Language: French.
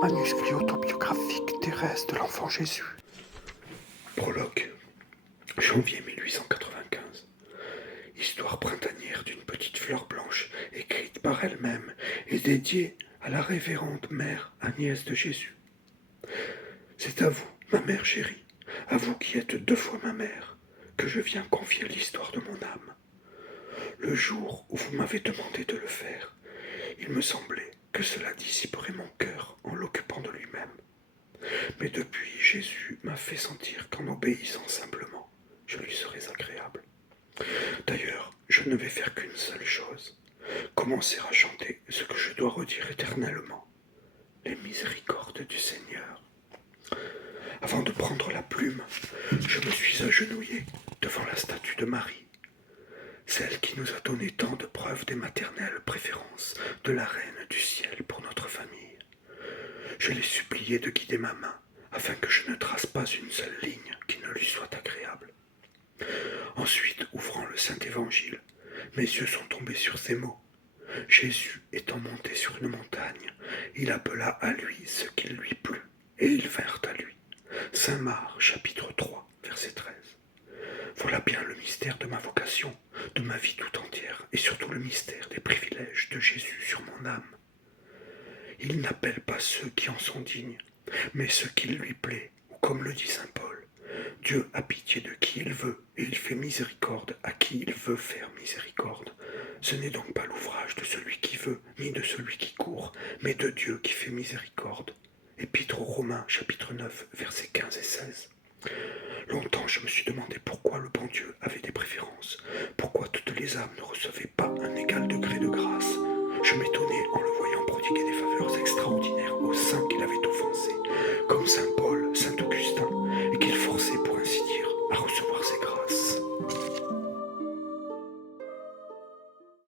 Manuscrit autobiographique Thérèse de l'Enfant Jésus. Prologue. Janvier 1895. Histoire printanière d'une petite fleur blanche, écrite par elle-même et dédiée à la révérende mère Agnès de Jésus. C'est à vous, ma mère chérie, à vous qui êtes 2 fois ma mère, que je viens confier l'histoire de mon âme. Le jour où vous m'avez demandé de le faire, il me semblait que cela dissiperait mon cœur en l'occupant de lui-même. Mais depuis, Jésus m'a fait sentir qu'en obéissant simplement, je lui serais agréable. D'ailleurs, je ne vais faire qu'une seule chose, commencer à chanter ce que je dois redire éternellement, les miséricordes du Seigneur. Avant de prendre la plume, je me suis agenouillé devant la statue de Marie, celle qui nous a donné tant de preuves des maternelles préférences de la Reine du Ciel pour notre famille. Je l'ai supplié de guider ma main, afin que je ne trace pas une seule ligne qui ne lui soit agréable. Ensuite, ouvrant le Saint-Évangile, mes yeux sont tombés sur ces mots. Jésus étant monté sur une montagne, il appela à lui ce qu'il lui plut, et ils vinrent à lui. Saint Marc, chapitre 3, verset 13. Voilà bien le mystère de ma vocation, de ma vie tout entière, et surtout le mystère des privilèges de Jésus sur mon âme. Il n'appelle pas ceux qui en sont dignes, mais ceux qu'il lui plaît, ou comme le dit saint Paul, Dieu a pitié de qui il veut, et il fait miséricorde à qui il veut faire miséricorde. Ce n'est donc pas l'ouvrage de celui qui veut, ni de celui qui court, mais de Dieu qui fait miséricorde. Épître aux Romains, chapitre 9, versets 15 et 16. Longtemps je me suis demandé pourquoi le bon Dieu avait des préférences, pourquoi toutes les âmes ne recevaient pas un égal degré de grâce. Je m'étonnais en le voyant prodiguer des faveurs extraordinaires aux saints qu'il avait offensés, comme saint Paul